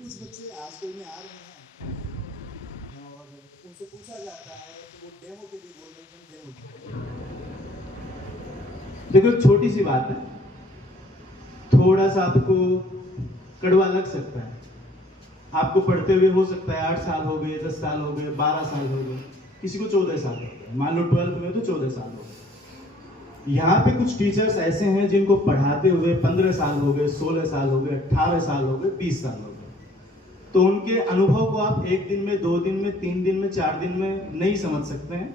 कुछ बच्चे आजकल में आ रहे हैं और उनसे पूछा जाता है तो वो डेमो के लिए बोल रहे हैं डेमो। देखो, एक छोटी सी बात है, थोड़ा सा आपको कड़वा लग सकता है। आपको पढ़ते हुए हो सकता है 8 साल हो गए, 10 साल हो गए, 12 साल हो गए, किसी को 14 साल हो गए, मान लो 12th में तो 14 साल हो गए। यहाँ पे कुछ टीचर्स ऐसे हैं जिनको पढ़ाते हुए 15 साल हो गए, 16 साल हो गए, 18 साल हो गए, 20 साल हो गए। तो उनके अनुभव को आप 1 दिन में, 2 दिन में, 3 दिन में, 4 दिन में नहीं समझ सकते हैं।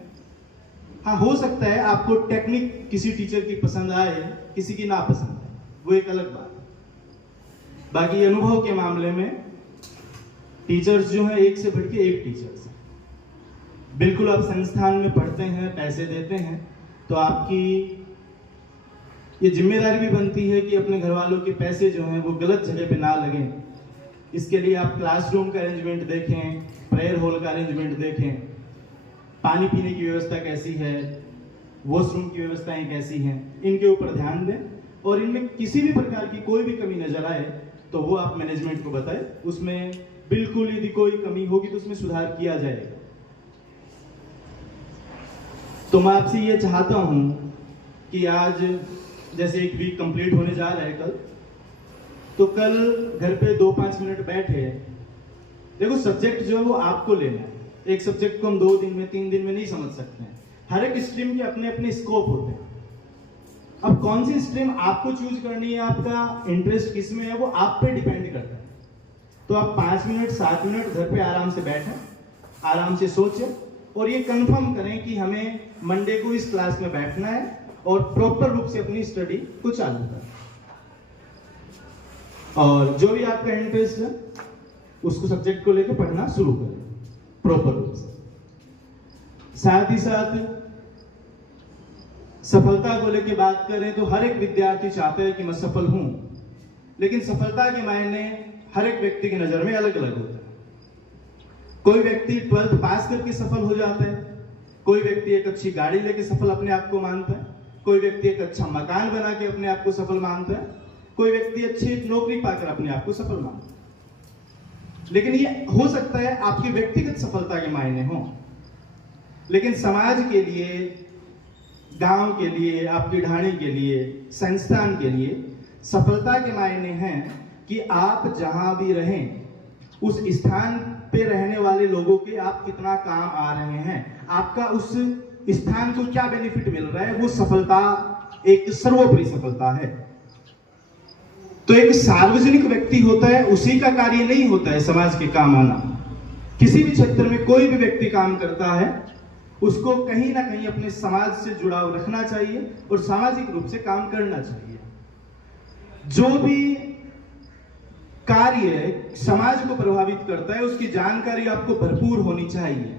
हाँ, हो सकता है आपको टेक्निक किसी टीचर की पसंद आए, किसी की ना पसंद आए, वो एक अलग बात है। बाकी अनुभव के मामले में टीचर्स जो है एक से बढ़ के एक टीचर्स हैं। बिल्कुल आप संस्थान में पढ़ते हैं, पैसे देते हैं, तो आपकी ये जिम्मेदारी भी बनती है कि अपने घर वालों के पैसे जो हैं वो गलत जगह पे ना लगें। इसके लिए आप क्लासरूम का अरेंजमेंट देखें, प्रेयर हॉल का अरेंजमेंट देखें, पानी पीने की व्यवस्था कैसी है, वॉशरूम की व्यवस्थाएं कैसी हैं, इनके ऊपर ध्यान दें। और इनमें किसी भी प्रकार की कोई भी कमी नजर आए तो वो आप मैनेजमेंट को बताएं। उसमें बिल्कुल यदि कोई कमी होगी तो उसमें सुधार किया जाएगा। तो मैं आपसे ये चाहता हूं कि आज जैसे एक वीक कंप्लीट होने जा रहा है कल, तो कल घर पे 2-5 मिनट बैठे, देखो सब्जेक्ट जो है वो आपको लेना है। एक सब्जेक्ट को हम 2 दिन में, 3 दिन में नहीं समझ सकते हैं। हर एक स्ट्रीम के अपने अपने स्कोप होते हैं। अब कौन सी स्ट्रीम आपको चूज करनी है, आपका इंटरेस्ट किस में है, वो आप पे डिपेंड करता है। तो आप 5 मिनट, 7 मिनट घर पे आराम से बैठें, आराम से सोचें और ये कंफर्म करें कि हमें मंडे को इस क्लास में बैठना है और प्रॉपर रूप से अपनी स्टडी को चालू करें। और जो भी आपका इंटरेस्ट है उसको सब्जेक्ट को लेकर पढ़ना शुरू करें प्रॉपर रूप से। साथ ही साथ सफलता को लेकर बात करें तो हर एक विद्यार्थी चाहता है कि मैं सफल हूं, लेकिन सफलता के मायने हर एक व्यक्ति की नजर में अलग अलग होता है। कोई व्यक्ति 12th पास करके सफल हो जाता है, कोई व्यक्ति एक अच्छी गाड़ी लेके सफल अपने आप को मानता है, कोई व्यक्ति एक अच्छा मकान बना के अपने आप को सफल मानता है, कोई व्यक्ति अच्छी नौकरी पाकर अपने आप को सफल मानता है। लेकिन ये हो सकता है आपकी व्यक्तिगत सफलता के मायने हो, लेकिन समाज के लिए, गांव के लिए, आपकी ढाणी के लिए, संस्थान के लिए सफलता के मायने हैं कि आप जहां भी रहें उस स्थान पे रहने वाले लोगों के आप कितना काम आ रहे हैं, आपका उस स्थान को क्या बेनिफिट मिल रहा है, वो सफलता एक सर्वोपरि सफलता है। तो एक सार्वजनिक व्यक्ति होता है, उसी का कार्य नहीं होता है समाज के काम आना। किसी भी क्षेत्र में कोई भी व्यक्ति काम करता है, उसको कहीं ना कहीं अपने समाज से जुड़ाव रखना चाहिए और सामाजिक रूप से काम करना चाहिए। जो भी कार्य समाज को प्रभावित करता है उसकी जानकारी आपको भरपूर होनी चाहिए।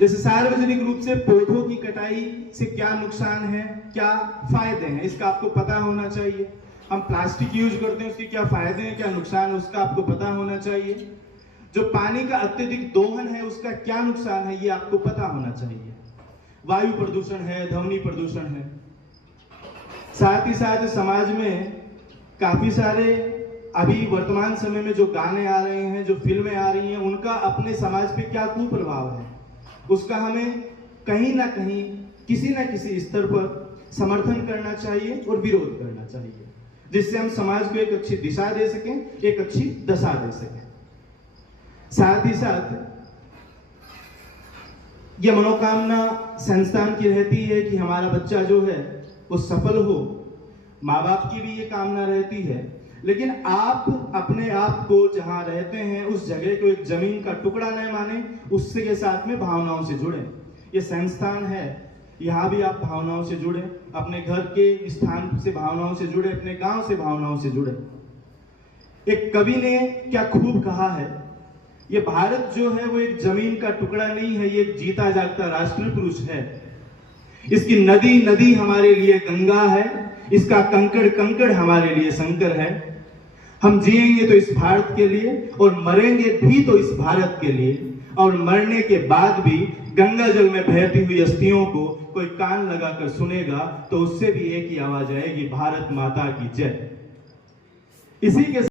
जैसे सार्वजनिक रूप से पौधों की कटाई से क्या नुकसान है, क्या फायदे हैं, इसका आपको पता होना चाहिए। हम प्लास्टिक यूज करते हैं, उसके क्या फायदे हैं, क्या नुकसान है, उसका आपको पता होना चाहिए। जो पानी का अत्यधिक दोहन है उसका क्या नुकसान है, ये आपको पता होना चाहिए। वायु प्रदूषण है, ध्वनि प्रदूषण है। साथ ही साथ समाज में काफी सारे अभी वर्तमान समय में जो गाने आ रहे हैं, जो फिल्में आ रही हैं, उनका अपने समाज पे क्या कुप्रभाव है, उसका हमें कहीं ना कहीं, किसी ना किसी स्तर पर समर्थन करना चाहिए और विरोध करना चाहिए, जिससे हम समाज को एक अच्छी दिशा दे सकें, एक अच्छी दशा दे सकें। साथ ही साथ यह मनोकामना संस्थान की रहती है कि हमारा बच्चा जो है वो सफल हो। माँ बाप की भी ये कामना रहती है, लेकिन आप अपने आप को जहां रहते हैं उस जगह को एक जमीन का टुकड़ा न माने, उससे के साथ में भावनाओं से जुड़े। ये संस्थान है, यहाँ भी आप भावनाओं से जुड़े, अपने घर के स्थान से भावनाओं से जुड़े, अपने गांव से भावनाओं से जुड़े। एक कवि ने क्या खूब कहा है, ये भारत जो है वो एक जमीन का टुकड़ा नहीं है, ये एक जीता जागता राष्ट्र पुरुष है। इसकी नदी नदी हमारे लिए गंगा है, इसका कंकड़ कंकड़ हमारे लिए शंकर है। हम जिएंगे तो इस भारत के लिए और मरेंगे भी तो इस भारत के लिए, और मरने के बाद भी गंगा जल में बहती हुई अस्थियों को कोई कान लगाकर सुनेगा तो उससे भी एक ही आवाज आएगी, भारत माता की जय। इसी के